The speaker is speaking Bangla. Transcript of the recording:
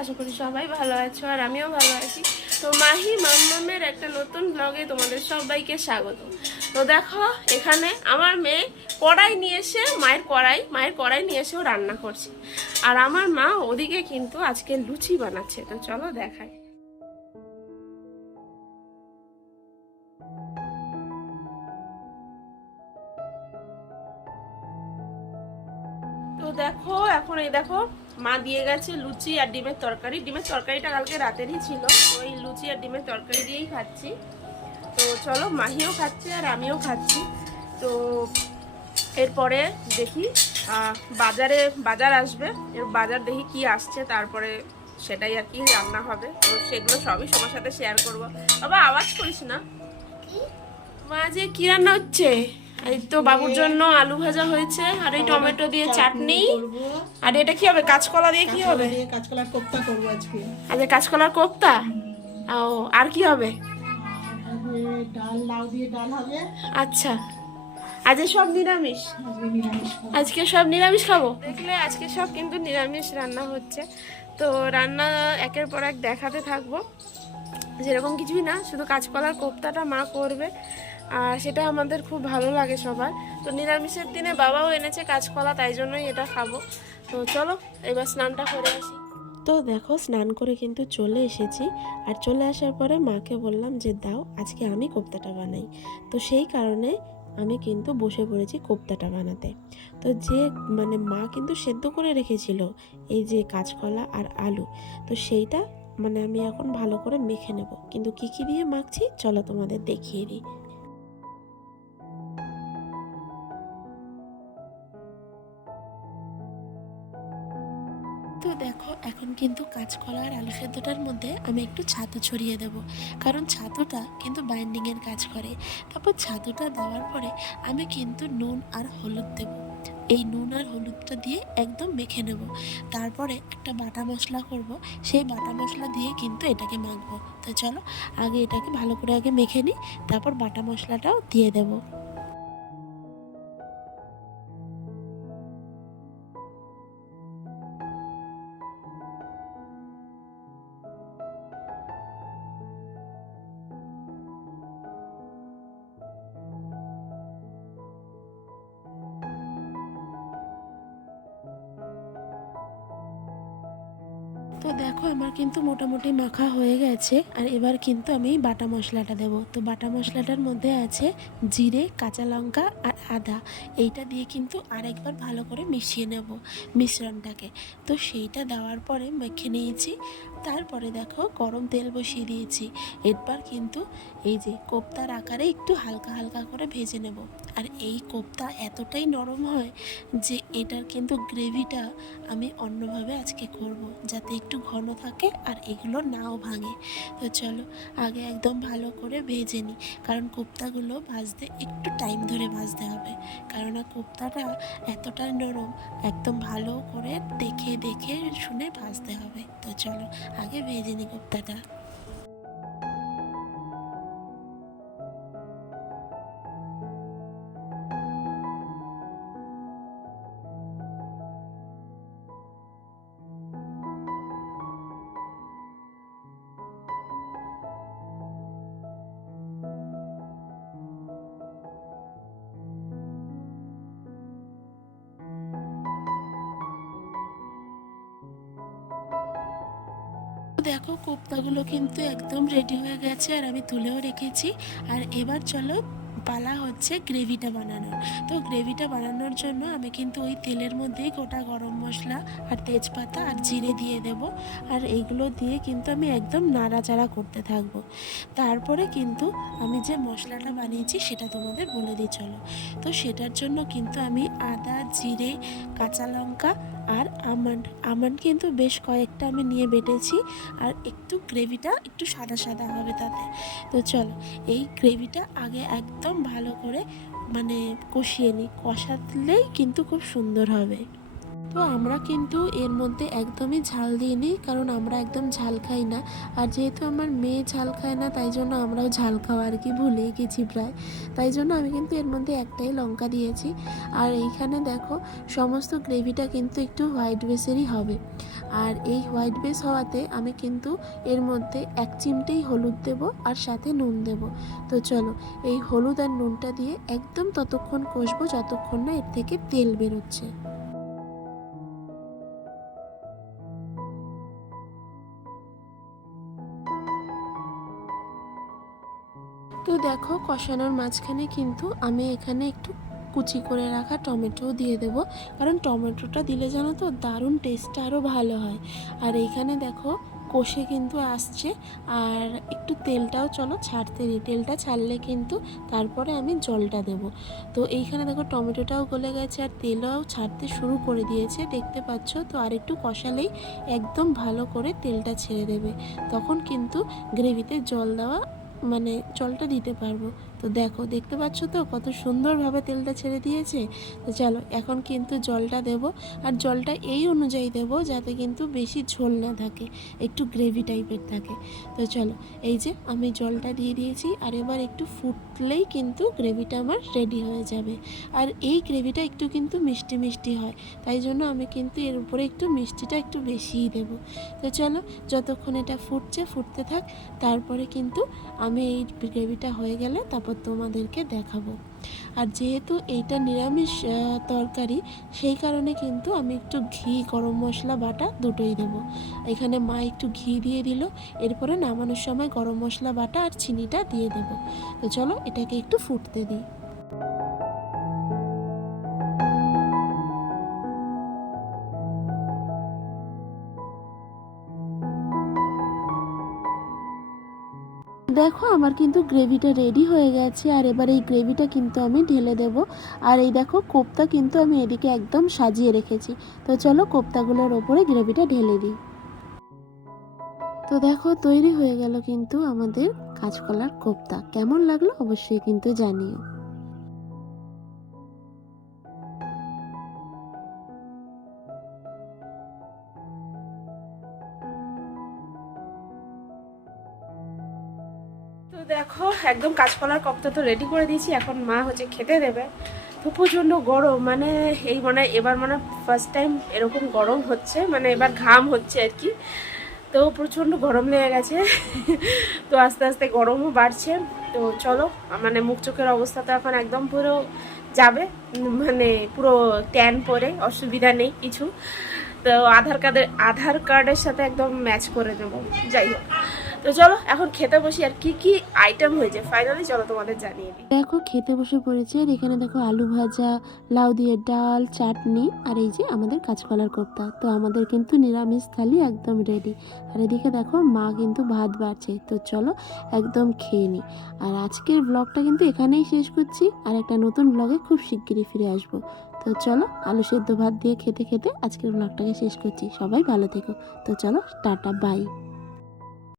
আশা করি সবাই ভালো আছো আর আমিও ভালো আছি। তো মাহি মাম্মামের একটা নতুন ব্লগে তোমাদের সবাইকে স্বাগত। তো দেখো এখানে আমার মেয়ে কড়াই নিয়ে এসে মায়ের কড়াই নিয়ে এসেও রান্না করছে, আর আমার মা ওদিকে কিন্তু আজকে লুচি বানাচ্ছে। তো চলো দেখাই। তো দেখো এখন এই দেখো মা দিয়ে গেছে লুচি আর ডিমের তরকারি। ডিমের তরকারিটা কালকে রাতেরই ছিল, ওই লুচি আর ডিমের তরকারি দিয়েই খাচ্ছি। তো চলো মাহিও খাচ্ছে আর আমিও খাচ্ছি। তো এরপরে দেখি বাজার আসবে, এর বাজার দেখি কি আসছে, তারপরে সেটাই আর কি রান্না হবে। তো সেগুলো সবই সবার সাথে শেয়ার করবো। বাবা আওয়াজ করিস না। মা যে কি রান্না হচ্ছে? এই তো বাবুর জন্য আলু ভাজা হয়েছে আর এই টমেটো দিয়ে চাটনি। আর এটা কি হবে? কাঁচকলা দিয়ে কি হবে? কাঁচকলার কোপ্তা করবো আজকে। আচ্ছা কাঁচকলার কোপ্তা। ও আর কি হবে? ডাল, লাউ দিয়ে ডাল হবে। আচ্ছা আজকে সব নিরামিষ? আজকে নিরামিষ খাবো। আজকে সব নিরামিষ খাবো। দেখলে আজকে সব কিন্তু নিরামিষ রান্না হচ্ছে। তো রান্না একের পর এক দেখাতে থাকবো। যেরকম কিছুই না, শুধু কাঁচকলার কোপ্তাটা মা করবে আর সেটা আমাদের খুব ভালো লাগে সবার। তো নিরামিষের দিনে বাবাও এনেছে কাঁচকলা, তাই জন্যই এটা খাবো। তো চলো এবার স্নানটা করে আসি। তো দেখো স্নান করে কিন্তু চলে এসেছি, আর চলে আসার পরে মাকে বললাম যে দাও আজকে আমি কোপ্তাটা বানাই। তো সেই কারণে আমি কিন্তু বসে পড়েছি কোপ্তাটা বানাতে। তো যে মা কিন্তু সেদ্ধ করে রেখেছিল এই যে কাঁচকলা আর আলু, তো সেইটা আমি এখন ভালো করে মেখে নেব। কিন্তু কি কি দিয়ে মাখছি চলো তোমাদের দেখিয়ে দিই। তো দেখো এখন কিন্তু কাঁচকলা আর আলু সেদ্ধটার মধ্যে আমি একটু ছাতু ছড়িয়ে দেব, কারণ ছাতুটা কিন্তু বাইন্ডিংয়ের কাজ করে। তারপর ছাতুটা দেওয়ার পরে আমি কিন্তু নুন আর হলুদ দেব। এই নুন আর হলুদটা দিয়ে একদম মেখে নেব। তারপরে একটা বাটা মশলা করব, সেই বাটা মশলা দিয়ে কিন্তু এটাকে মাখবো। তো চলো আগে এটাকে ভালো করে আগে মেখে নিই, তারপর বাটা মশলাটাও দিয়ে দেবো। তো দেখো আমার কিন্তু মোটামুটি মাখা হয়ে গেছে, আর এবার কিন্তু আমি বাটা মশলাটা দেব। তো বাটা মশলাটার মধ্যে আছে জিরে, কাঁচা লঙ্কা আর আদা। এইটা দিয়ে কিন্তু আরেকবার ভালো করে মিশিয়ে নেব মিশ্রণটাকে। তো সেইটা দেওয়ার পরে মেখে নিয়েছি। তারপরে দেখো গরম তেল বসিয়ে দিয়েছি। এরপর কিন্তু এই যে কোপ্তার আকারে একটু হালকা হালকা করে ভেজে নেব। আর এই কোপ্তা এতটাই নরম হয় যে এটার কিন্তু গ্রেভিটা আমি অন্যভাবে আজকে করব, যাতে একটু ঘন থাকে আর এগুলো নাও ভাঙে। তো চলো আগে একদম ভালো করে ভেজে নিই, কারণ কোপ্তাগুলো ভাজতে একটু টাইম ধরে ভাজতে হবে, কারণ কোপ্তাটা এতটাই নরম, একদম ভালো করে দেখে দেখে শুনে ভাজতে হবে। তো চলো আগে ভেজে নিই কোপ্তাটা। দেখো কোপ্তাগুলো কিন্তু একদম রেডি হয়ে গেছে, আর আমি তুলেও রেখেছি। আর এবার চলো পালা হচ্ছে গ্রেভিটা বানানোর। তো গ্রেভিটা বানানোর জন্য আমি কিন্তু ওই তেলের মধ্যেই গোটা গরম মশলা আর তেজপাতা আর জিরে দিয়ে দেব। আর এইগুলো দিয়ে কিন্তু আমি একদম নাড়াচাড়া করতে থাকবো। তারপরে কিন্তু আমি যে মশলাটা বানিয়েছি সেটা তোমাদের বলে দিই চলো। তো সেটার জন্য কিন্তু আমি আদা, জিরে, কাঁচা লঙ্কা আর আমন্ড কিন্তু বেশ কয়েকটা আমি নিয়ে বেটেছি। আর একটু গ্রেভিটা একটু সাদা সাদা হবে তাতে। তো চলো এই গ্রেভিটা আগে একদম ভালো করে কষিয়ে নিই, কষালেই কিন্তু খুব সুন্দর হবে। তো আমরা কিন্তু এর মধ্যে একদমই ঝাল দিইনি, কারণ আমরা একদম ঝাল খাই না। আর যেহেতু আমার মেয়ে ঝাল খায় না, তাই জন্য আমরাও ঝাল খাওয়া আর কি ভুলেই গেছি প্রায়। তাই জন্য আমি কিন্তু এর মধ্যে একটাই লঙ্কা দিয়েছি। আর এইখানে দেখো সমস্ত গ্রেভিটা কিন্তু একটু হোয়াইট বেসেরই হবে। আর এই হোয়াইট বেস হওয়াতে আমি কিন্তু এর মধ্যে 1 চিমটেই হলুদ দেব আর সাথে নুন দেব। তো চলো এই হলুদ আর নুনটা দিয়ে একদম ততক্ষণ কষবো যতক্ষণ না এর থেকে তেল বেরোচ্ছে। তো দেখো কষানোর মাঝখানে কিন্তু আমি এখানে একটু কুচি করে রাখা টমেটোও দিয়ে দেব, কারণ টমেটোটা দিলে জানো তো দারুণ টেস্টটা আরও ভালো হয়। আর এইখানে দেখো কষে কিন্তু আসছে, আর একটু তেলটাও চলো ছাড়তে দিই। তেলটা ছাড়লে কিন্তু তারপরে আমি জলটা দেব। তো এইখানে দেখো টমেটোটাও গলে গেছে আর তেলও ছাড়তে শুরু করে দিয়েছে, দেখতে পাচ্ছ। তো আর একটু কষালেই একদম ভালো করে তেলটা ছেড়ে দেবে, তখন কিন্তু গ্রেভিতে জল দেওয়া মানে জলটা দিতে পারবো। তো দেখো দেখতে পাচ্ছ তো কত সুন্দরভাবে তেলটা ছেড়ে দিয়েছে। তো চলো এখন কিন্তু জলটা দেব, আর জলটা এই অনুযায়ী দেব যাতে কিন্তু বেশি ঝোল না থাকে, একটু গ্রেভি টাইপের থাকে। তো চলো এই যে আমি জলটা দিয়ে দিয়েছি, আর এবার একটু ফুটলেই কিন্তু গ্রেভিটা আমার রেডি হয়ে যাবে। আর এই গ্রেভিটা একটু কিন্তু মিষ্টি মিষ্টি হয়, তাই জন্য আমি কিন্তু এর উপরে একটু মিষ্টিটা একটু বেশিই দেব। তো চলো যতক্ষণ এটা ফুটতে থাক, তারপরে কিন্তু আমি এই গ্রেভিটা হয়ে গেলে তারপর তোমাদেরকে দেখাবো। আর যেহেতু এইটা নিরামিষ তরকারি, সেই কারণে কিন্তু আমি একটু ঘি গরম মশলা বাটা দুটোই দেবো। এখানে মা একটু ঘি দিয়ে দিল, এরপরে নামানোর সময় গরম মশলা বাটা আর চিনিটা দিয়ে দেবো। তো চলো এটাকে একটু ফুটতে দিই। দেখো আমার কিন্তু গ্রেভিটা রেডি হয়ে গেছে, আর এবার এই গ্রেভিটা কিন্তু আমি ঢেলে দেব। আর এই দেখো কোপ্তা কিন্তু আমি এদিকে একদম সাজিয়ে রেখেছি। তো চলো কোপ্তাগুলোর ওপরে গ্রেভিটা ঢেলে দিই। তো দেখো তৈরি হয়ে গেল কিন্তু আমাদের কাঁচকলার কোপ্তা। কেমন লাগলো অবশ্যই কিন্তু জানিও। তো দেখো একদম কাঁচকলার কোপ্তা তো রেডি করে দিয়েছি, এখন মা হচ্ছে খেতে দেবে। তো প্রচণ্ড গরম, মানে এই মানে এবার মানে ফার্স্ট টাইম এরকম গরম হচ্ছে, মানে এবার ঘাম হচ্ছে আর কি। তো প্রচণ্ড গরম লেগে গেছে। তো আস্তে আস্তে গরমও বাড়ছে। তো চলো মানে মুখ চোখের অবস্থা তো এখন একদম পুরো যাবে, মানে পুরো ট্যান পরে, অসুবিধা নেই কিছু। তো আধার কার্ডের সাথে একদম ম্যাচ করে দেবো। যাই হোক, তো চলো এখন খেতে বসি। আর কি কি আইটেম হয়েছে ফাইনালি চলো তোমাদের জানিয়ে দিই। দেখো খেতে বসে পড়েছে, আর এখানে দেখো আলু ভাজা, লাউ দিয়ে ডাল, চাটনি, আর এই যে আমাদের কাঁচকলার কোপ্তা। তো আমাদের কিন্তু নিরামিষ থালি একদম রেডি। আর এদিকে দেখো মা কিন্তু ভাত বাড়ছে। তো চলো একদম খেয়ে নিই। আর আজকের ব্লগটা কিন্তু এখানেই শেষ করছি, আর একটা নতুন ব্লগে খুব শিগগিরই ফিরে আসবো। তো চলো আলু সেদ্ধ ভাত দিয়ে খেতে খেতে আজকের ব্লগটাকে শেষ করছি। সবাই ভালো থেকো। তো চলো টাটা বাই।